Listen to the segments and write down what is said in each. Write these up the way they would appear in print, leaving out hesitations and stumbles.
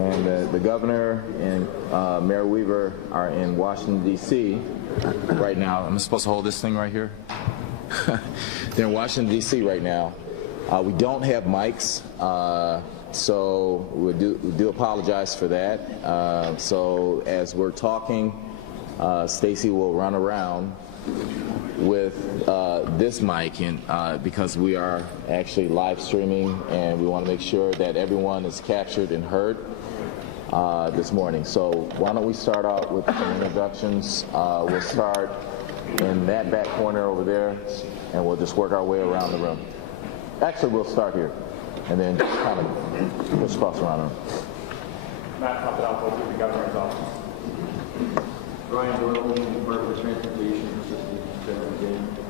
And the governor and Mayor Weaver are in Washington, D.C. right now. I'm supposed to hold this thing right here? They're in Washington, D.C. right now. We don't have mics, so we do apologize for that. So as we're talking, Stacy will run around with this mic, and because we are actually live streaming, and we want to make sure that everyone is captured and heard this morning. So why don't we start out with some introductions. We'll start in that back corner over there, and we'll just work our way around the room. Actually, we'll start here, and then just kind of push across around the room. Matt Papadopoulos with the governor's office. Brian Doyle, Department of Transportation, Assistant General Manager.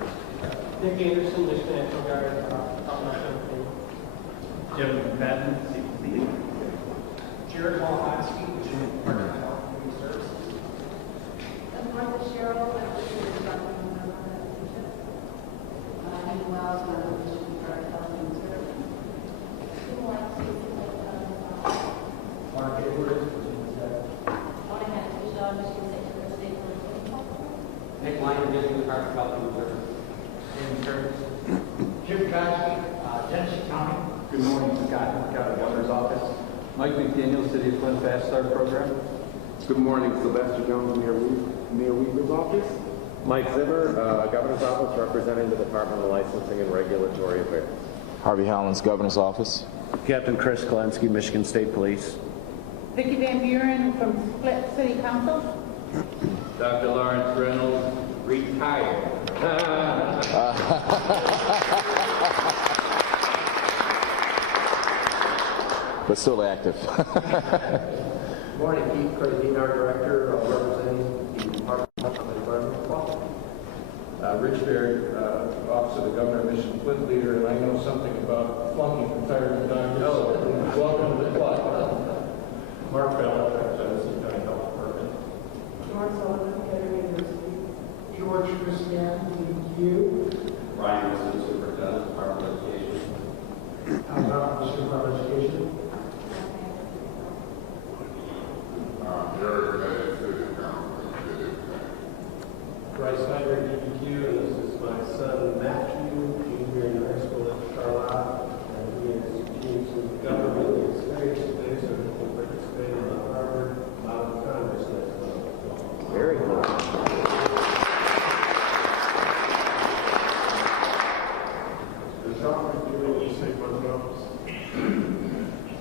Nick Anderson, National Guard, Jim Madden, Jared Walhatsky, Department of Health and Human Services. Martha Sherrill, Andy Wells, Mark Edwards, Nick Lyon, Michigan Department of Health and Human Services. Jim Kosky, Genesee County. good morning, Scott, governor's office. Mike McDaniel, City of Flint Fast Start Program. Good morning, Sylvester Jones, Mayor Weaver's office. Mike Zimmer, Governor's Office, representing the Department of Licensing and Regulatory Affairs. Harvey Hollins, Governor's Office. Captain Chris Kalensky, Michigan State Police. Vicki Van Buren from Split City Council. Dr. Lawrence Reynolds, retired. But still active. Good morning, Keith Cardine, our Director, representing the Department of Environmental Quality. Rich Berry, Office of the Governor, Mission Flint Leader, and I know something about flunking from retirement doctors. So welcome to the club. Mark Bell, Genesee County Health Department. George Sullivan, Kettering University. George Christian, DQ. Ryan Wilson, Superintendent, Department of Education. Tom Brown, Department of Education. Bryce Snyder, DEQ, and this is my son Matthew, junior in high school at Charlotte, and he is doing some government experience today, so he will participate in the Harvard Model Congress next month. Very cool.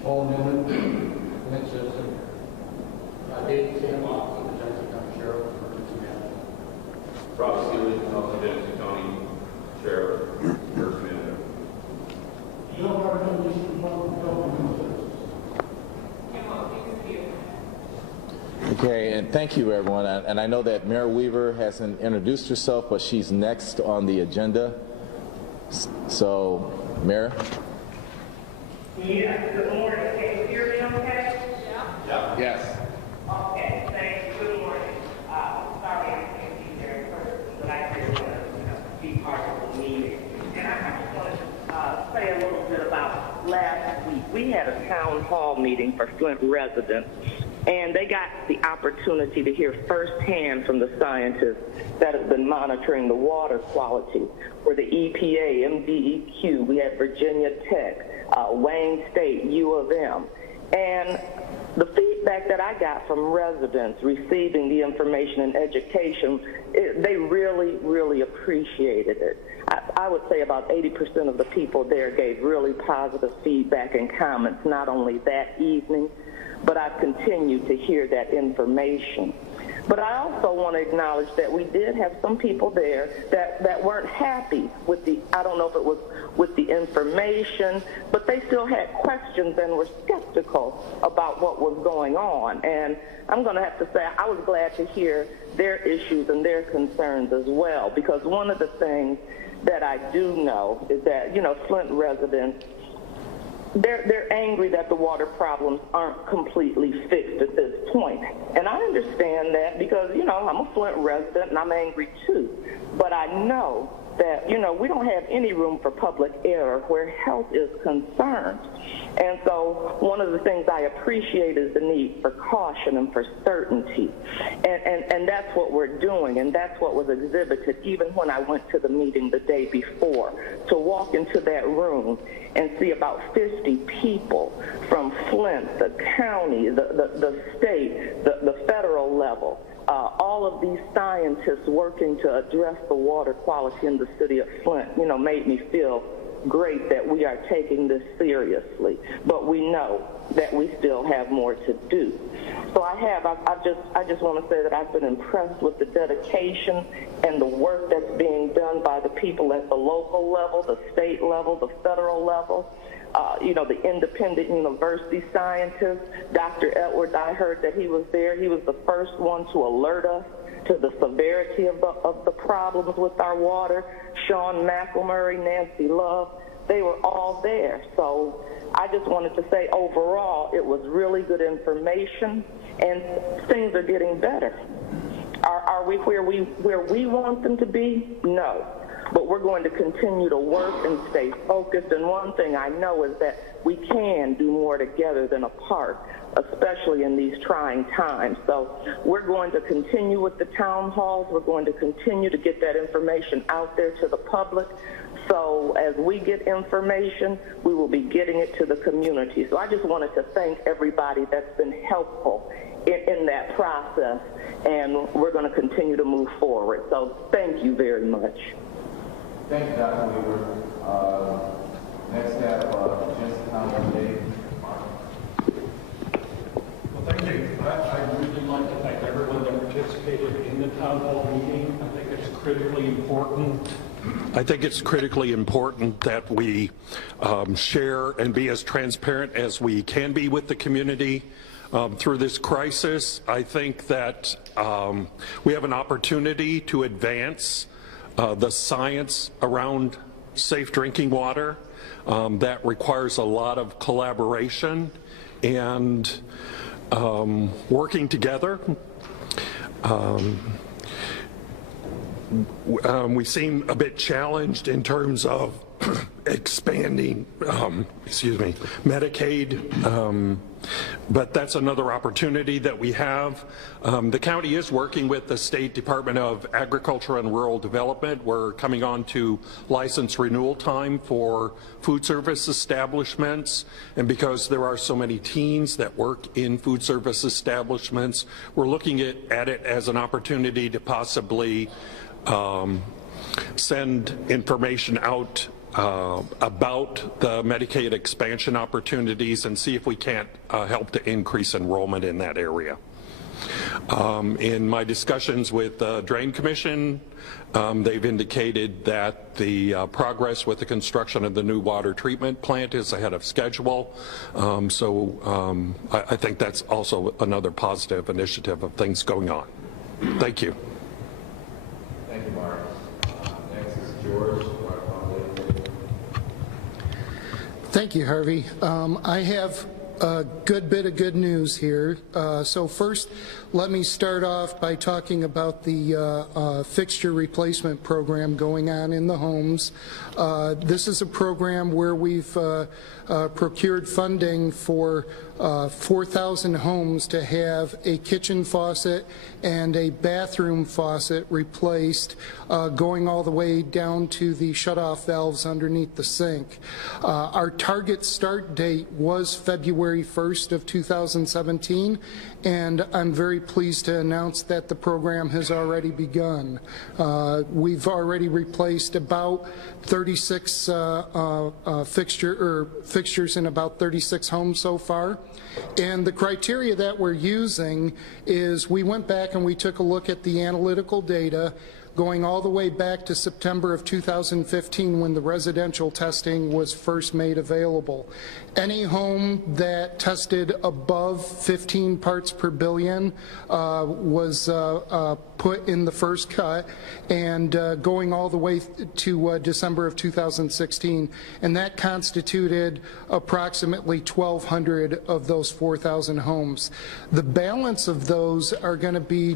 Paul Newman, Clint Simpson. David Sam, Office of the Genesee County Sheriff, Emergency Management. Rob Seeley, Office of Genesee County Sheriff, First Manager. Bill Barton, District Department of Health and Human Services. Okay, and thank you, everyone. And I know that Mayor Weaver hasn't introduced herself, but she's next on the agenda. So, Mayor? Yeah, good morning. Can you hear me okay? Yeah. Yes. Okay, thank you. Good morning. Sorry I can't be there in person, but I did want to be part of the meeting. And I just want to say a little bit about last week. We had a town hall meeting for Flint residents, and they got the opportunity to hear firsthand from the scientists that have been monitoring the water quality for the EPA, MDEQ. We had Virginia Tech, Wayne State, U of M. And the feedback that I got from residents receiving the information and education, they really, really appreciated it. I would say about 80% of the people there gave really positive feedback and comments, not only that evening, but I've continued to hear that information. But I also want to acknowledge that we did have some people there that weren't happy with I don't know if it was with the information, but they still had questions and were skeptical about what was going on. And I'm going to have to say I was glad to hear their issues and their concerns as well, because one of the things that I do know is that, Flint residents, they're angry that the water problems aren't completely fixed at this point. And I understand that because, I'm a Flint resident and I'm angry too. But I know that, we don't have any room for public error where health is concerned. And so one of the things I appreciate is the need for caution and for certainty. And that's what we're doing, and that's what was exhibited even when I went to the meeting the day before, to walk into that room and see about 50 people from Flint, the county, the state, the federal level, all of these scientists working to address the water quality in the city of Flint, made me feel great that we are taking this seriously, but we know that we still have more to do. So I just want to say that I've been impressed with the dedication and the work that's being done by the people at the local level, the state level, the federal level. The independent university scientist, Dr. Edwards, I heard that he was there. He was the first one to alert us to the severity of the problems with our water. Sean McElmurray, Nancy Love, they were all there. So I just wanted to say overall it was really good information and things are getting better. Are we where we want them to be? No. But we're going to continue to work and stay focused. And one thing I know is that we can do more together than apart, especially in these trying times. So we're going to continue with the town halls. We're going to continue to get that information out there to the public. So as we get information, we will be getting it to the community. So I just wanted to thank everybody that's been helpful in that process. And we're going to continue to move forward. So thank you very much. Thank you, Dr. Weaver. Next we have Jensen County Dave. Well, thank you. I'd really like to thank everyone that participated in the town hall meeting. I think it's critically important. That we share and be as transparent as we can be with the community through this crisis. I think that we have an opportunity to advance the science around safe drinking water. That requires a lot of collaboration and working together. We seem a bit challenged in terms of expanding, Medicaid, but that's another opportunity that we have. The county is working with the State Department of Agriculture and Rural Development. We're coming on to license renewal time for food service establishments, and because there are so many teens that work in food service establishments, we're looking at it as an opportunity to possibly send information out about the Medicaid expansion opportunities and see if we can't help to increase enrollment in that area. In my discussions with the Drain Commission, they've indicated that the progress with the construction of the new water treatment plant is ahead of schedule. I think that's also another positive initiative of things going on. Thank you. Thank you, Mark. Next is George. Thank you, Harvey. I have a good bit of good news here. So first, let me start off by talking about the fixture replacement program going on in the homes. This is a program where we've procured funding for 4,000 homes to have a kitchen faucet and a bathroom faucet replaced, going all the way down to the shutoff valves underneath the sink. Our target start date was February 1st of 2017, and I'm very pleased to announce that the program has already begun. We've already replaced about 36 fixtures in about 36 homes so far. And the criteria that we're using is we went back and we took a look at the analytical data going all the way back to September of 2015 when the residential testing was first made available. Any home that tested above 15 parts per billion was put in the first cut, and going all the way to December of 2016, and that constituted approximately 1,200 of those 4,000 homes. The balance of those are going to be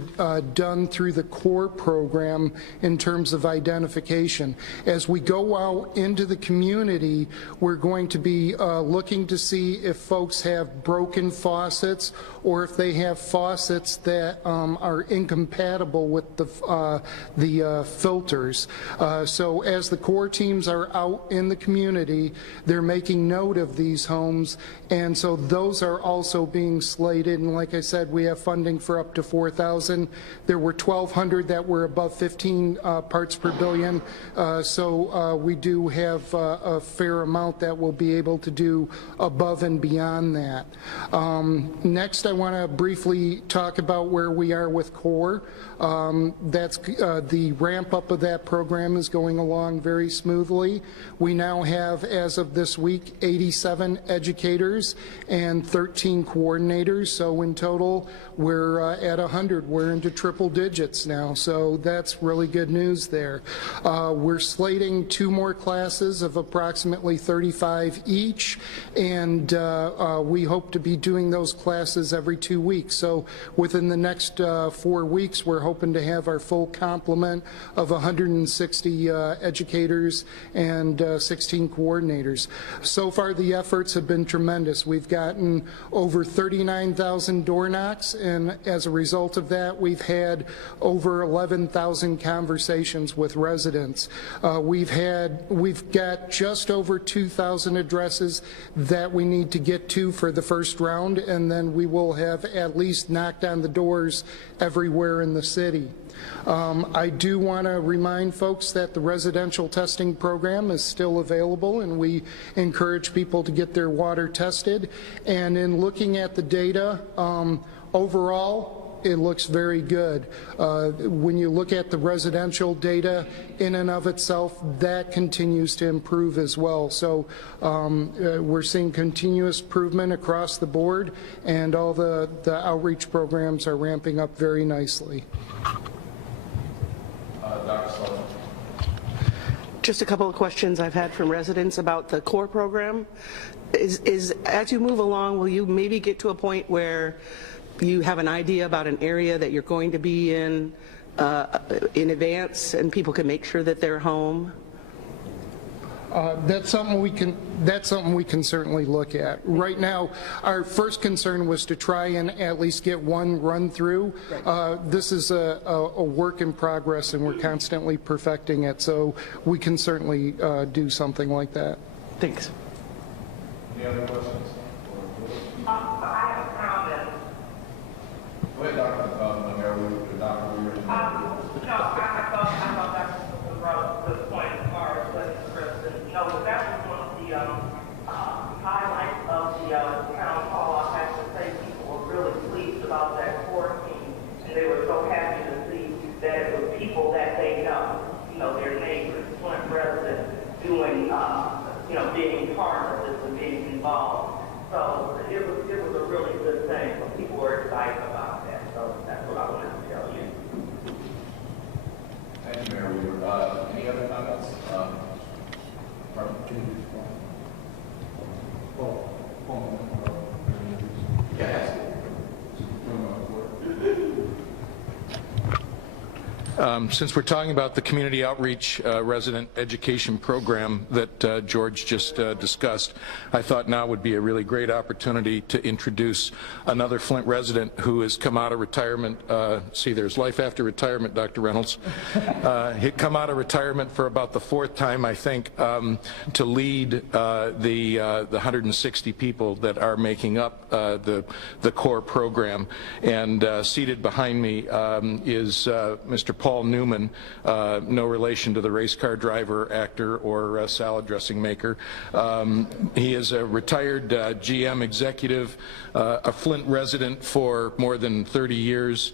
done through the CORE program, system in terms of identification. As we go out into the community, we're going to be looking to see if folks have broken faucets or if they have faucets that are incompatible with the filters. So as the core teams are out in the community, they're making note of these homes, and so those are also being slated. And like I said, we have funding for up to 4,000. There were 1,200 that were above 15 parts per billion, so we do have a fair amount that we'll be able to do above and beyond that. Next, I want to briefly talk about where we are with CORE. That's the ramp up of that program is going along very smoothly. We now have, as of this week, 87 educators and 13 coordinators. So in total, we're at 100. We're into triple digits now. So that's really good news there. We're slating 2 more classes of approximately 35 each, and we hope to be doing those classes every 2 weeks. So within the next 4 weeks, we're hoping to have our full complement of 160 educators and 16 coordinators. So far, the efforts have been tremendous. We've gotten over 39,000 door knocks, and as a result of that, we've had over 11,000 conversations with residents. We've got just over 2,000 addresses that we need to get to for the first round, and then we will have at least knocked on the doors everywhere in the city. I do want to remind folks that the residential testing program is still available, and we encourage people to get their water tested. And in looking at the data, overall, it looks very good. When you look at the residential data in and of itself, that continues to improve as well. So we're seeing continuous improvement across the board, and all the outreach programs are ramping up very nicely. Dr. Sullivan. Just a couple of questions I've had from residents about the CORE program. Is as you move along, will you maybe get to a point where you have an idea about an area that you're going to be in advance, and people can make sure that they're home? That's something we can certainly look at. Right now, our first concern was to try and at least get one run through. Right. This is a work in progress, and we're constantly perfecting it. So we can certainly do something like that. Thanks. Any other questions? I have a comment. Go ahead, Dr. Mayor. No, I thought that brought a good point as far as what is President. You know, that was one of the highlights of the town hall. I have to say, people were really pleased about that core team, and they were so happy to see that it was people that they know, their neighbors, Flint residents, doing, being part of this and being involved. So it was a really good thing. So people were excited about that. So that's what I wanted to tell you. Thank you, Mayor Weaver. Any other comments? Yes. Since we're talking about the community outreach resident education program that George just discussed, I thought now would be a really great opportunity to introduce another Flint resident who has come out of retirement. See, there's life after retirement, Dr. Reynolds. He'd come out of retirement for about the 4th time, I think, to lead the 160 people that are making up the core program. And seated behind me is Mr. Paul Newman, no relation to the race car driver, actor, or salad dressing maker. He is a retired GM executive, a Flint resident for more than 30 years.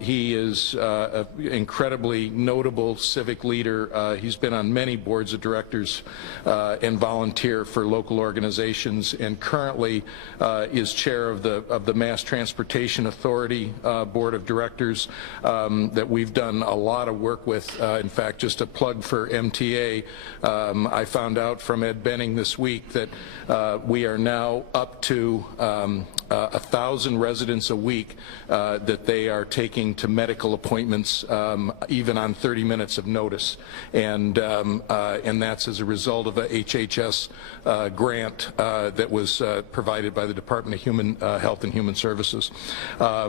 He is an incredibly notable civic leader. He's been on many boards of directors and volunteer for local organizations, and currently is chair of the Mass Transportation Authority Board of Directors that we've done a lot of work with. In fact, just a plug for MTA, I found out from Ed Benning this week that we are now up to 1,000 residents a week that they are taking to medical appointments, even on 30 minutes of notice, and that's as a result of a HHS grant that was provided by the Department of Human Health and Human Services. Back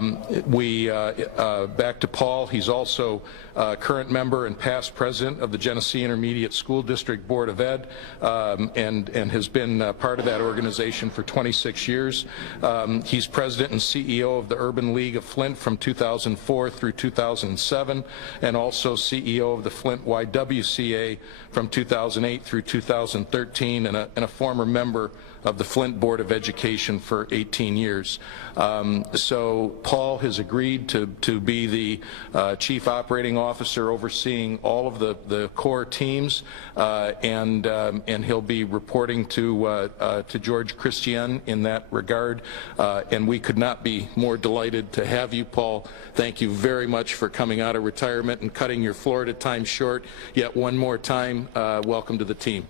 to Paul. He's also current member and past president of the Genesee Intermediate School District Board of Ed, and has been part of that organization for 26 years. He's president and CEO of the Urban League of Flint from 2004 through 2007, and also CEO of the Flint YWCA from 2008 through 2013, and a former member of the Flint Board of Education for 18 years. So Paul has agreed to be the Chief Operating Officer overseeing all of the core teams, and he'll be reporting to George Christian in that regard, and we could not be more delighted to have you, Paul. Thank you very much for coming out of retirement and cutting your Florida time short yet one more time. Welcome to the team.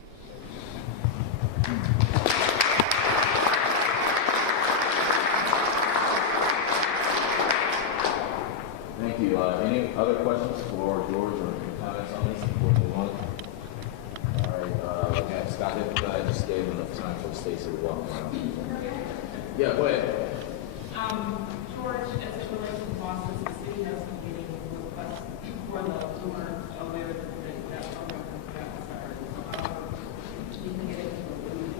Thank you. Any other questions for George or comments on this before we move on? All right. Yeah, Scott, I just gave enough time for Stacey to walk around. Yeah, go ahead. George, as it relates to Boston, the city has been getting requests for the tour aware that program has started. You can get into the loop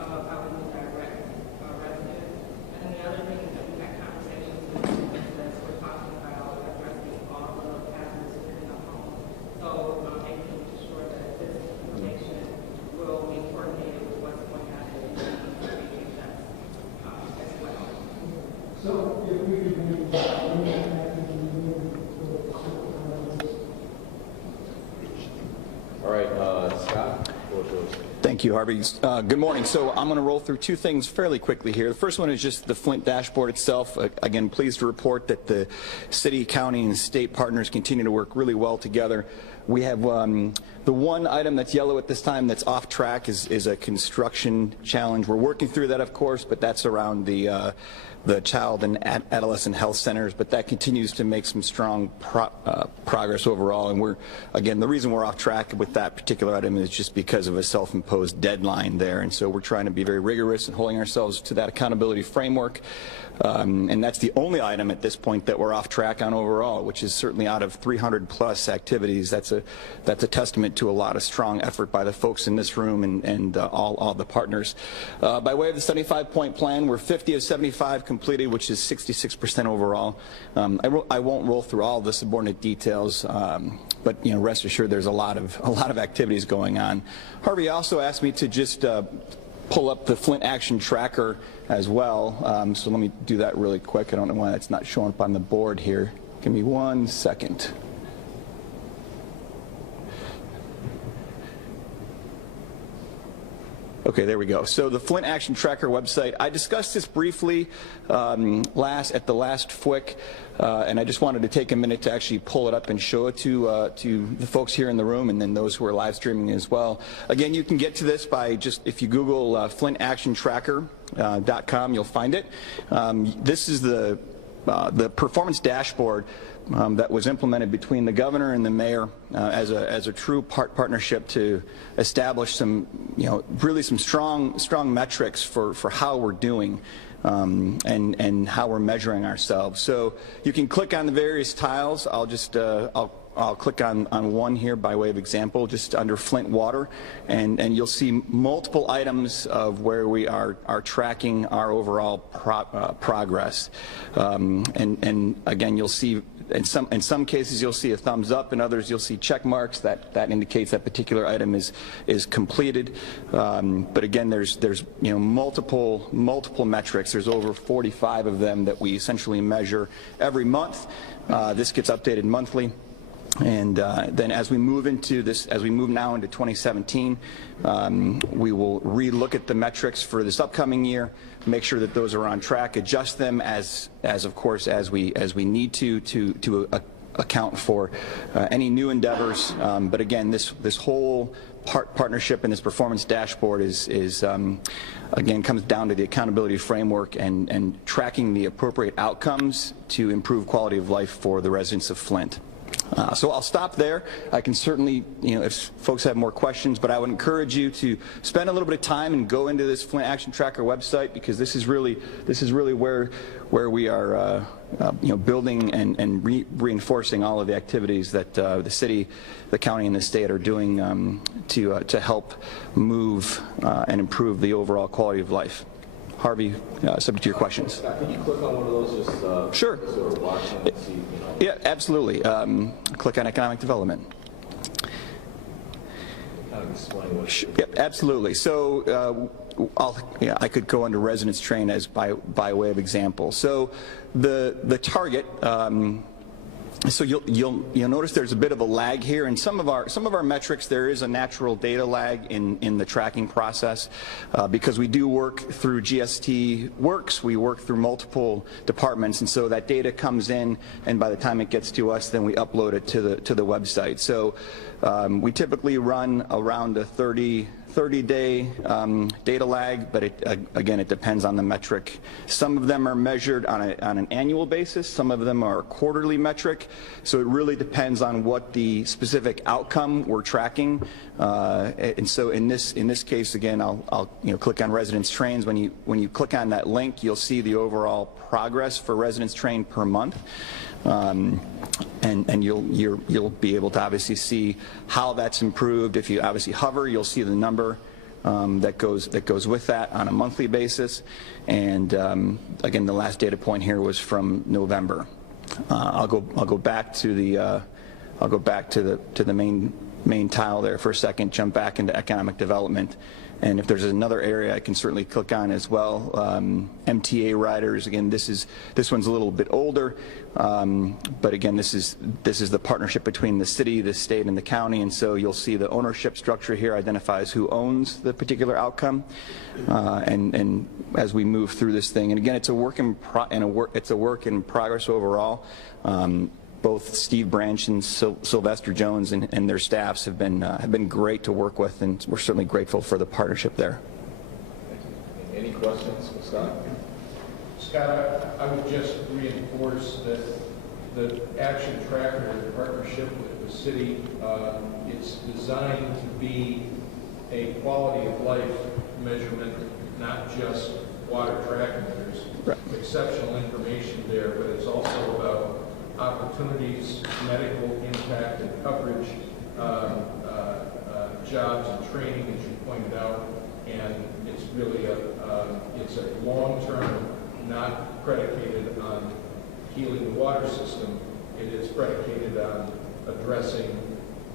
of how we direct revenue. And then the other thing is that we've had conversations with business. We're talking about addressing all the hazards within the home. So making sure that this information will be coordinated with what's going on in the HHS as well. So if we could move All right, Scott, floor is yours. Thank you, Harvey. Good morning. So I'm going to roll through two things fairly quickly here. The first one is just the Flint dashboard itself. Again, pleased to report that the city, county, and state partners continue to work really well together. We have the one item that's yellow at this time that's off track is a construction challenge. We're working through that, of course, but that's around the child and adolescent health centers, but that continues to make some strong progress overall. And again, the reason we're off track with that particular item is just because of a self-imposed deadline there. And so we're trying to be very rigorous and holding ourselves to that accountability framework. And that's the only item at this point that we're off track on overall, which is certainly out of 300 plus activities. That's a testament to a lot of strong effort by the folks in this room and all the partners. By way of the 75-point plan, we're 50 of 75 completed, which is 66% overall. I won't roll through all the subordinate details, but rest assured there's a lot of activities going on. Harvey also asked me to just pull up the Flint Action Tracker as well. So let me do that really quick. I don't know why that's not showing up on the board here. Give me 1 second. Okay, there we go. So the Flint Action Tracker website, I discussed this briefly at the last FWICC, and I just wanted to take a minute to actually pull it up and show it to the folks here in the room and then those who are live streaming as well. Again, you can get to this by just, if you Google flintactiontracker.com, you'll find it. This is the performance dashboard that was implemented between the governor and the mayor as a true partnership to establish some, really some strong metrics for how we're doing and how we're measuring ourselves. So you can click on the various tiles. I'll click on one here by way of example, just under Flint Water, and you'll see multiple items of where we are tracking our overall progress. And again, you'll see in some cases you'll see a thumbs up, in others you'll see check marks that indicates that particular item is completed. But again, there's multiple metrics. There's over 45 of them that we essentially measure every month. This gets updated monthly. And then as we move now into 2017, we will re-look at the metrics for this upcoming year, make sure that those are on track, adjust them as of course as we need to account for any new endeavors. But again, this whole partnership and this performance dashboard is again, comes down to the accountability framework and tracking the appropriate outcomes to improve quality of life for the residents of Flint. So I'll stop there. I can certainly, if folks have more questions, but I would encourage you to spend a little bit of time and go into this Flint Action Tracker website, because this is really where we are building and reinforcing all of the activities that the city, the county, and the state are doing to help move and improve the overall quality of life. Harvey, subject to your questions. Can you click on one of those just sure. So we're watching and see, Yeah, absolutely. Click on economic development. kind of explain what Yep, absolutely. So I could go into residence train as by way of example. So the target. So you'll notice there's a bit of a lag here. In some of our metrics, there is a natural data lag in the tracking process because we do work through GST Works. We work through multiple departments, and so that data comes in, and by the time it gets to us, then we upload it to the website. So we typically run around a 30-day data lag, but again, it depends on the metric. Some of them are measured on an annual basis. Some of them are a quarterly metric. So it really depends on what the specific outcome we're tracking. And so in this case, again, I'll click on residence trains. When you click on that link, you'll see the overall progress for residence train per month. And you'll be able to obviously see how that's improved. If you obviously hover, you'll see the number that goes with that on a monthly basis. And again, the last data point here was from November. I'll go back to the main tile there for a second. Jump back into economic development. And if there's another area I can certainly click on as well, MTA riders. Again, this one's a little bit older, but again, this is the partnership between the city, the state, and the county. And so you'll see the ownership structure here identifies who owns the particular outcome. And as we move through this thing, and again, it's a work in progress overall. Both Steve Branch and Sylvester Jones and their staffs have been great to work with, and we're certainly grateful for the partnership there. Any questions for Scott? Scott, I would just reinforce that the action tracker, the partnership with the city, it's designed to be a quality of life measurement, not just water tracking. There's exceptional information there, but it's also about opportunities, medical impact and coverage, jobs and training, as you pointed out, and it's really it's a long-term, not predicated on healing the water system. It is predicated on addressing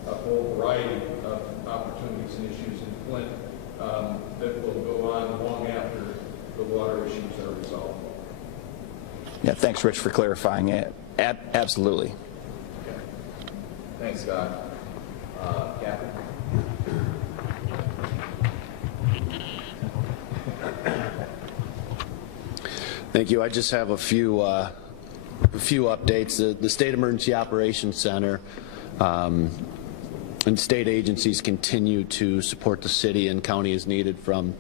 a whole variety of opportunities and issues in Flint that will go on long after the water issues are resolved. Yeah, thanks, Rich, for clarifying it. Absolutely. Okay. Thanks, Scott. Catherine? Thank you. I just have a few updates. The State Emergency Operations Center and state agencies continue to support the city and county as needed from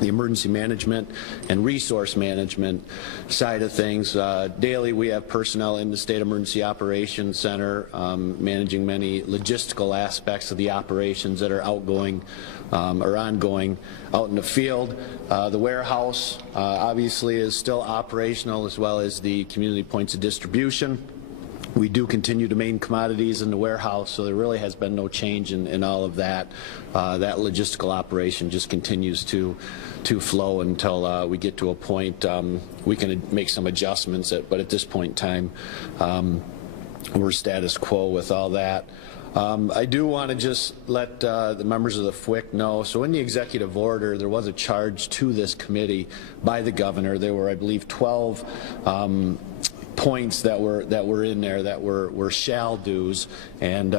the emergency management and resource management side of things. Daily we have personnel in the State Emergency Operations Center managing many logistical aspects of the operations that are outgoing or ongoing out in the field. The warehouse obviously is still operational, as well as the community points of distribution. We do continue to maintain commodities in the warehouse, so there really has been no change in all of that. That logistical operation just continues to flow until we get to a point we can make some adjustments, but at this point in time, we're status quo with all that. I do want to just let the members of the FWICC know, so in the executive order, there was a charge to this committee by the governor. There were, I believe, 12 points that were in there that were shall do's, and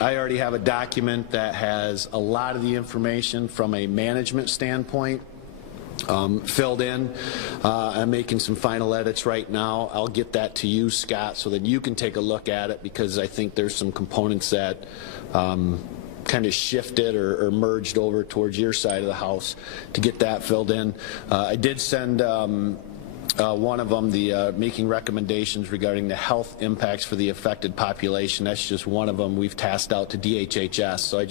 I already have a document that has a lot of the information from a management standpoint filled in. I'm making some final edits right now. I'll get that to you, Scott, so that you can take a look at it, because I think there's some components that kind of shifted or merged over towards your side of the house to get that filled in. I did send one of them, the making recommendations regarding the health impacts for the affected population. That's just one of them we've tasked out to DHHS. So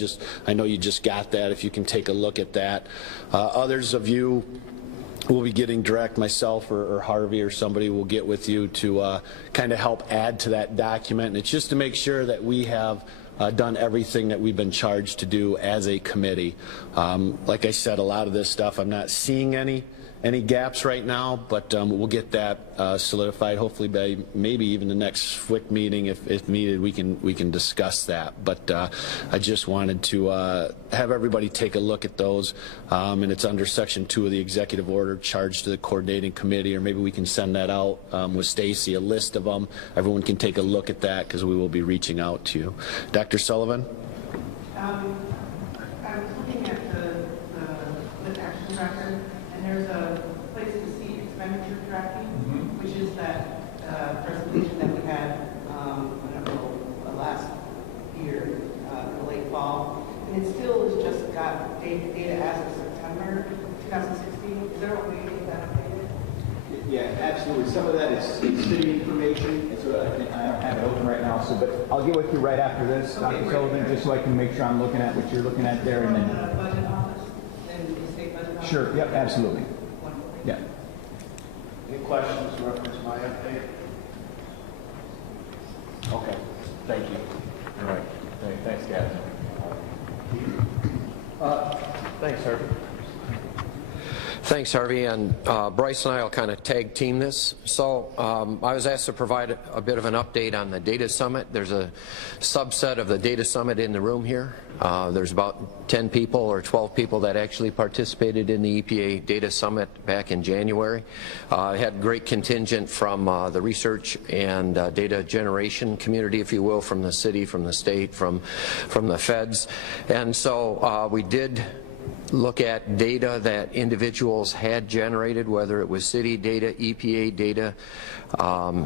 I know you just got that, if you can take a look at that. Others of you will be getting direct, myself or Harvey or somebody will get with you to kind of help add to that document. And it's just to make sure that we have done everything that we've been charged to do as a committee. Like I said, a lot of this stuff, I'm not seeing any gaps right now, but we'll get that solidified hopefully by maybe even the next FWICC meeting. If needed, we can discuss that. But I just wanted to have everybody take a look at those, and it's under Section 2 of the executive order, charged to the coordinating committee, or maybe we can send that out with Stacy, a list of them. Everyone can take a look at that because we will be reaching out to you. Dr. Sullivan? I was looking at the action tracker, and there's a place to see expenditure tracking, which is that presentation that we had, I don't know, last year, in the late fall, and it still has just got data as of September 2016. Is there a way to get that updated? Yeah, absolutely. Some of that is city information. It's, I don't have it open right now, so but I'll get with you right after this, Dr. Sullivan, just so I can make sure I'm looking at what you're looking at there. And then the budget office and the state budget office? Sure. Yep. Absolutely. Yeah. Any questions in reference to my update? Okay, thank you. All right. Thanks, Gavin. Thanks, Harvey. Thanks, Harvey, and Bryce and I will kind of tag team this. So I was asked to provide a bit of an update on the Data Summit. There's a subset of the Data Summit in the room here. There's about 10 people or 12 people that actually participated in the EPA Data Summit back in January. Had great contingent from the research and data generation community, if you will, from the city, from the state, from the feds. And so we did look at data that individuals had generated, whether it was city data, EPA data,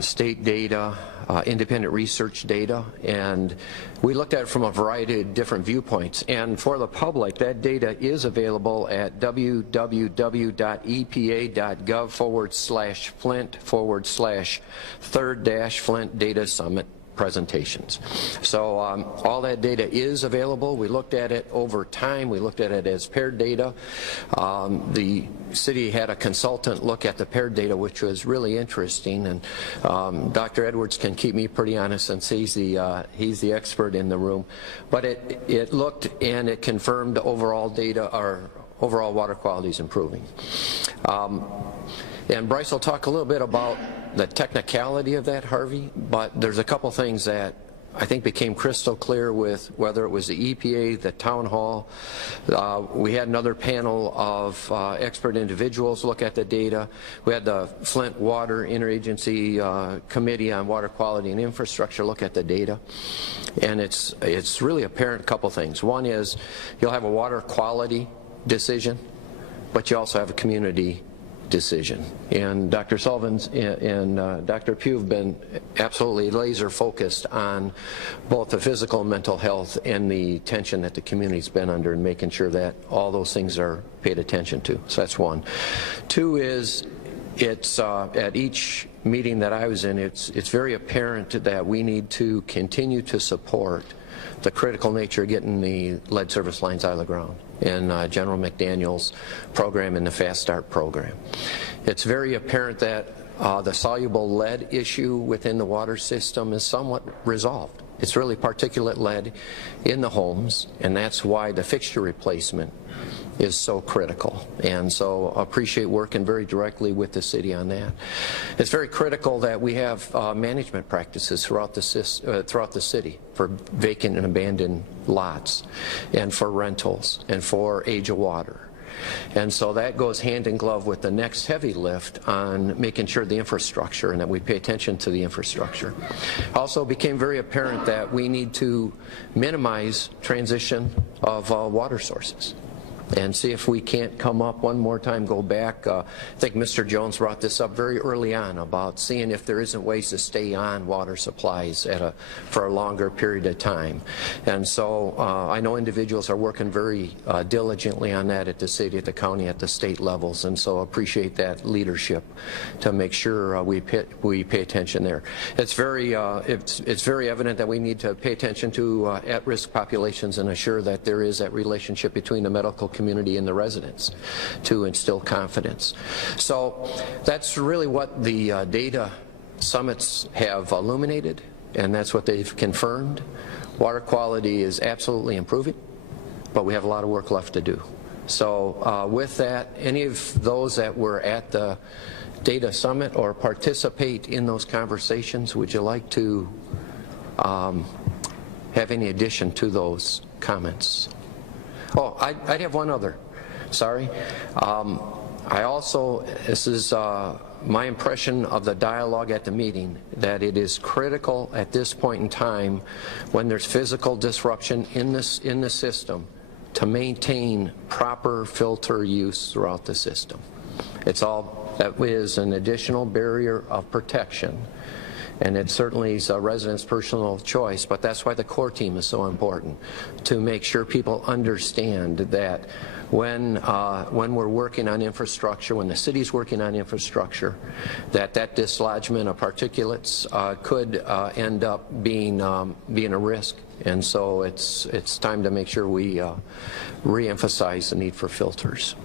state data, independent research data, and we looked at it from a variety of different viewpoints. And for the public, that data is available at www.epa.gov/Flint/3-Flint Data Summit presentations. So all that data is available. We looked at it over time. We looked at it as paired data. The city had a consultant look at the paired data, which was really interesting, and Dr. Edwards can keep me pretty honest since he's the expert in the room. But it looked and it confirmed overall data, our overall water quality is improving. And Bryce will talk a little bit about the technicality of that, Harvey, but there's a couple things that I think became crystal clear with whether it was the EPA, the town hall. We had another panel of expert individuals look at the data. We had the Flint Water Interagency Committee on Water Quality and Infrastructure look at the data. And it's really apparent a couple things. One is you'll have a water quality decision, but you also have a community decision. And Dr. Sullivan's and Dr. Pugh have been absolutely laser focused on both the physical and mental health and the tension that the community's been under and making sure that all those things are paid attention to. So that's one. Two is it's at each meeting that I was in, it's very apparent that we need to continue to support the critical nature of getting the lead service lines out of the ground in General McDaniel's program and the Fast Start program. It's very apparent that the soluble lead issue within the water system is somewhat resolved. It's really particulate lead in the homes, and that's why the fixture replacement is so critical. And so I appreciate working very directly with the city on that. It's very critical that we have management practices throughout the city for vacant and abandoned lots and for rentals and for age of water. And so that goes hand in glove with the next heavy lift on making sure the infrastructure and that we pay attention to the infrastructure. Also became very apparent that we need to minimize transition of water sources. and see if we can't come up one more time, go back. I think Mr. Jones brought this up very early on about seeing if there isn't ways to stay on water supplies for a longer period of time. And so I know individuals are working very diligently on that at the city, at the county, at the state levels, and so appreciate that leadership to make sure we pay attention there. It's very evident that we need to pay attention to at-risk populations and assure that there is that relationship between the medical community and the residents to instill confidence. So that's really what the data summits have illuminated, and that's what they've confirmed. Water quality is absolutely improving, but we have a lot of work left to do. So with that, any of those that were at the data summit or participate in those conversations, would you like to have any addition to those comments? Oh, I'd have one other. Sorry. I also, this is my impression of the dialogue at the meeting, that it is critical at this point in time when there's physical disruption in the system to maintain proper filter use throughout the system. That is an additional barrier of protection, and it certainly is a resident's personal choice, but that's why the core team is so important, to make sure people understand that when we're working on infrastructure, when the city's working on infrastructure, that dislodgement of particulates could end up being a risk. And so it's time to make sure we re-emphasize the need for filters.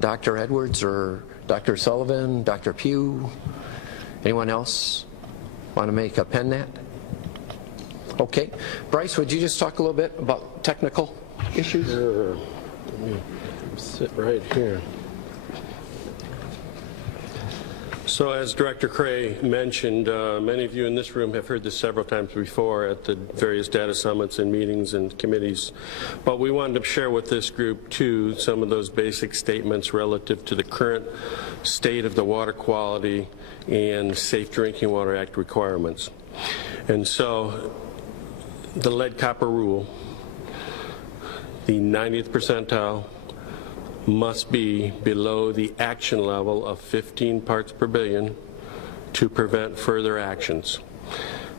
Dr. Edwards or Dr. Sullivan, Dr. Pugh, anyone else want to make a pen that? Okay. Bryce, would you just talk a little bit about technical issues? Sure. Let me sit right here. So as Director Cray mentioned, many of you in this room have heard this several times before at the various data summits and meetings and committees, but we wanted to share with this group too some of those basic statements relative to the current state of the water quality and Safe Drinking Water Act requirements. And so the lead copper rule, the 90th percentile, must be below the action level of 15 parts per billion to prevent further actions.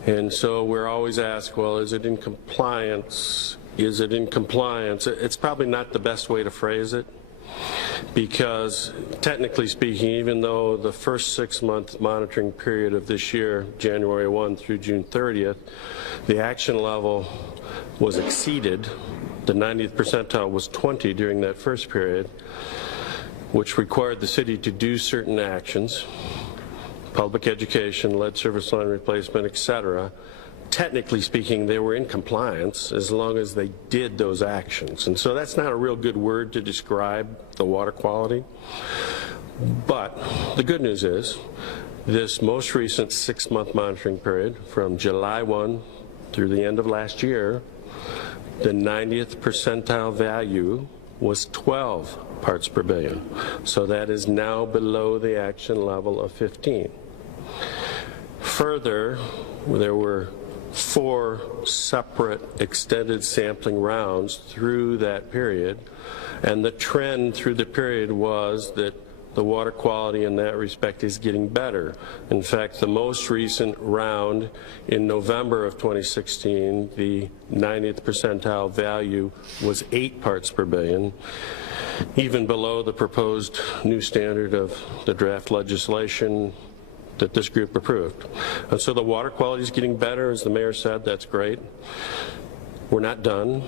And so we're always asked, well, is it in compliance? Is it in compliance? It's probably not the best way to phrase it, because technically speaking, even though the first 6-month monitoring period of this year, January 1 through June 30th, the action level was exceeded. The 90th percentile was 20 during that first period, which required the city to do certain actions, public education, lead service line replacement, etc. Technically speaking, they were in compliance as long as they did those actions. And so that's not a real good word to describe the water quality. But the good news is this most recent 6-month monitoring period from July 1 through the end of last year, the 90th percentile value was 12 parts per billion. So that is now below the action level of 15. Further, there were 4 separate extended sampling rounds through that period, and the trend through the period was that the water quality in that respect is getting better. In fact, the most recent round in November of 2016, the 90th percentile value was 8 parts per billion, even below the proposed new standard of the draft legislation that this group approved. And so the water quality is getting better, as the mayor said. That's great. We're not done.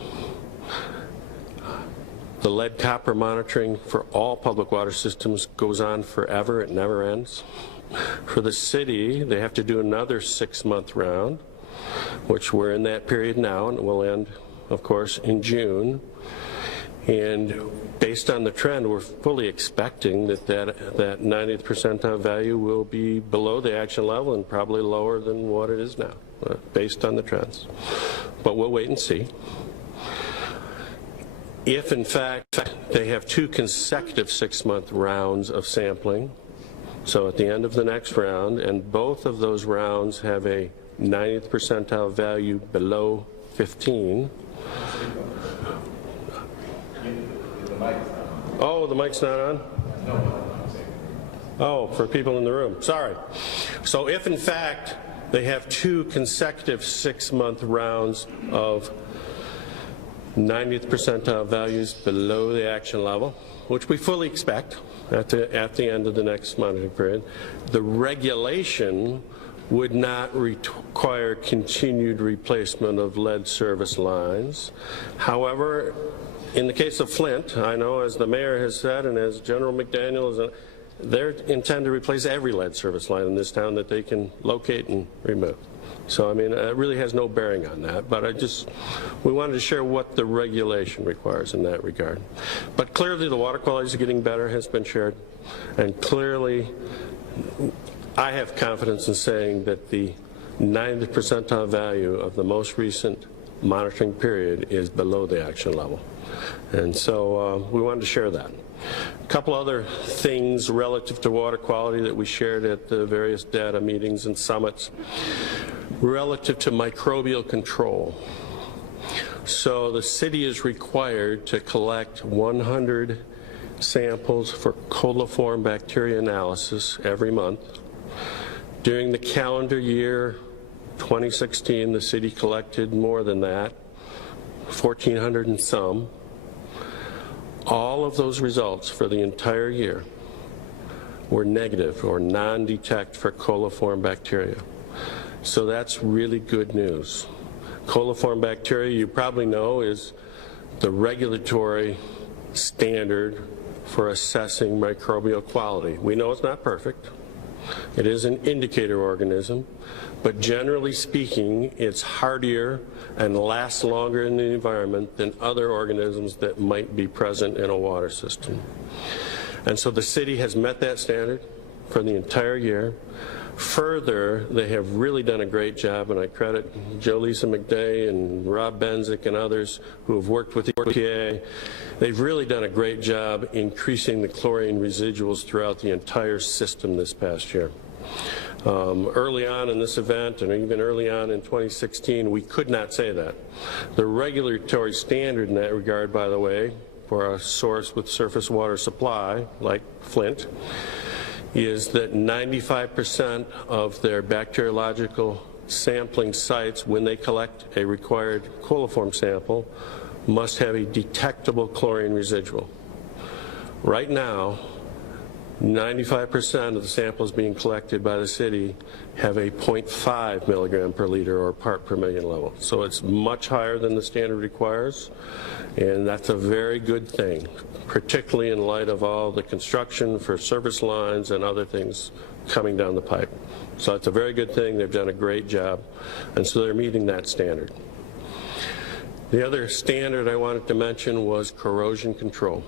The lead copper monitoring for all public water systems goes on forever. It never ends. For the city, they have to do another 6-month round, which we're in that period now, and it will end, of course, in June. And based on the trend, we're fully expecting that 90th percentile value will be below the action level and probably lower than what it is now, based on the trends. But we'll wait and see. If, in fact, they have 2 consecutive 6-month rounds of sampling, so at the end of the next round, and both of those rounds have a 90th percentile value below 15, Oh, the mic's not on? Oh, for people in the room. Sorry. So if, in fact, they have 2 consecutive 6-month rounds of 90th percentile values below the action level, which we fully expect at the end of the next monitoring period, the regulation would not require continued replacement of lead service lines. However, in the case of Flint, I know, as the mayor has said and as General McDaniel is, they intend to replace every lead service line in this town that they can locate and remove. So, I mean, it really has no bearing on that, but we wanted to share what the regulation requires in that regard. But clearly the water quality is getting better, has been shared, and clearly I have confidence in saying that the 90th percentile value of the most recent monitoring period is below the action level. And so we wanted to share that. A couple other things relative to water quality that we shared at the various data meetings and summits relative to microbial control. So the city is required to collect 100 samples for coliform bacteria analysis every month. During the calendar year 2016, the city collected more than that, 1,400 and some. All of those results for the entire year were negative or non-detect for coliform bacteria. So that's really good news. Coliform bacteria, you probably know, is the regulatory standard for assessing microbial quality. We know it's not perfect. It is an indicator organism, but generally speaking, it's hardier and lasts longer in the environment than other organisms that might be present in a water system. And so the city has met that standard for the entire year. Further, they have really done a great job, and I credit Jolisa McDay and Rob Benzik and others who have worked with the EPA. They've really done a great job increasing the chlorine residuals throughout the entire system this past year. Early on in this event, and even early on in 2016, we could not say that. The regulatory standard in that regard, by the way, for a source with surface water supply, like Flint, is that 95% of their bacteriological sampling sites, when they collect a required coliform sample, must have a detectable chlorine residual. Right now, 95% of the samples being collected by the city have a 0.5 milligram per liter or part per million level. So it's much higher than the standard requires, and that's a very good thing, particularly in light of all the construction for service lines and other things coming down the pipe. So it's a very good thing. They've done a great job, and so they're meeting that standard. The other standard I wanted to mention was corrosion control.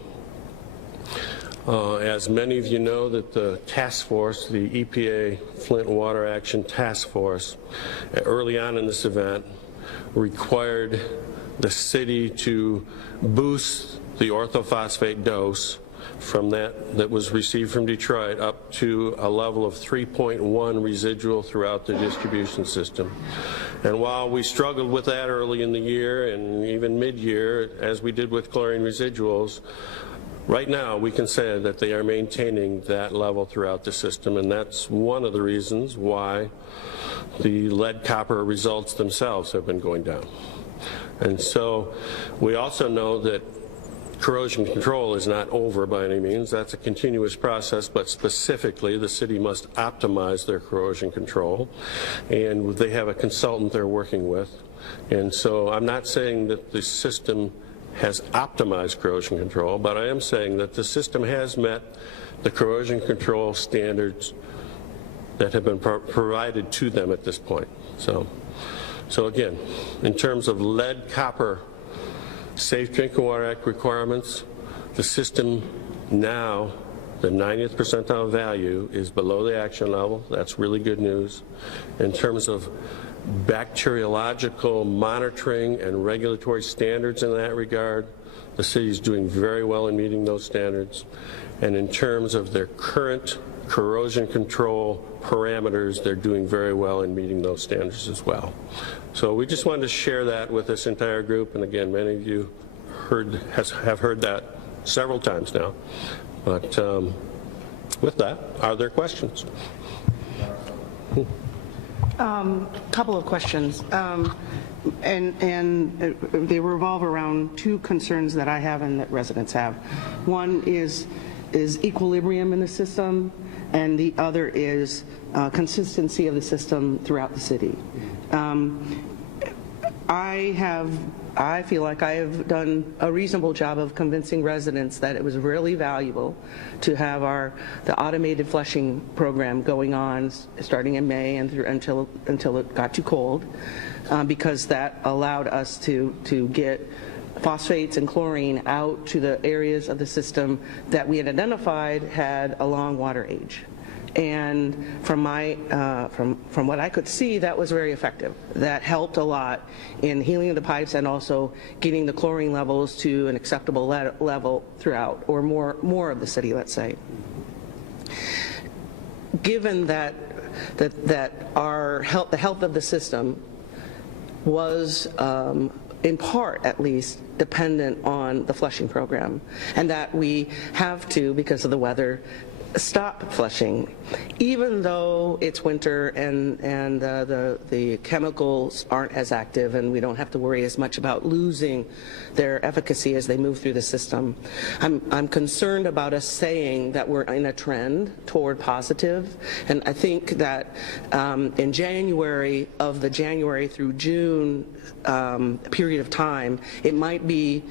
As many of you know, that the task force, the EPA Flint Water Action Task Force, early on in this event, required the city to boost the orthophosphate dose from that was received from Detroit up to a level of 3.1 residual throughout the distribution system. And while we struggled with that early in the year and even mid-year, as we did with chlorine residuals, right now we can say that they are maintaining that level throughout the system, and that's one of the reasons why the lead copper results themselves have been going down. And so we also know that corrosion control is not over by any means. That's a continuous process, but specifically the city must optimize their corrosion control, and they have a consultant they're working with. And so I'm not saying that the system has optimized corrosion control, but I am saying that the system has met the corrosion control standards that have been provided to them at this point. So again, in terms of lead copper Safe Drinking Water Act requirements, the system now, the 90th percentile value is below the action level. That's really good news. In terms of bacteriological monitoring and regulatory standards in that regard, the city is doing very well in meeting those standards. And in terms of their current corrosion control parameters, they're doing very well in meeting those standards as well. So we just wanted to share that with this entire group, and again, many of you have heard that several times now. But with that, are there questions? Couple of questions, and they revolve around two concerns that I have and that residents have. One is equilibrium in the system, and the other is consistency of the system throughout the city. I feel like I have done a reasonable job of convincing residents that it was really valuable to have the automated flushing program going on starting in May and through until it got too cold, because that allowed us to get phosphates and chlorine out to the areas of the system that we had identified had a long water age. And from what I could see, that was very effective. That helped a lot in healing the pipes and also getting the chlorine levels to an acceptable level throughout, or more of the city, let's say. Given that the health of the system was in part at least dependent on the flushing program, and that we have to, because of the weather, stop flushing, even though it's winter and the chemicals aren't as active and we don't have to worry as much about losing their efficacy as they move through the system. I'm concerned about us saying that we're in a trend toward positive, and I think that in January, of the January through June period of time, it might be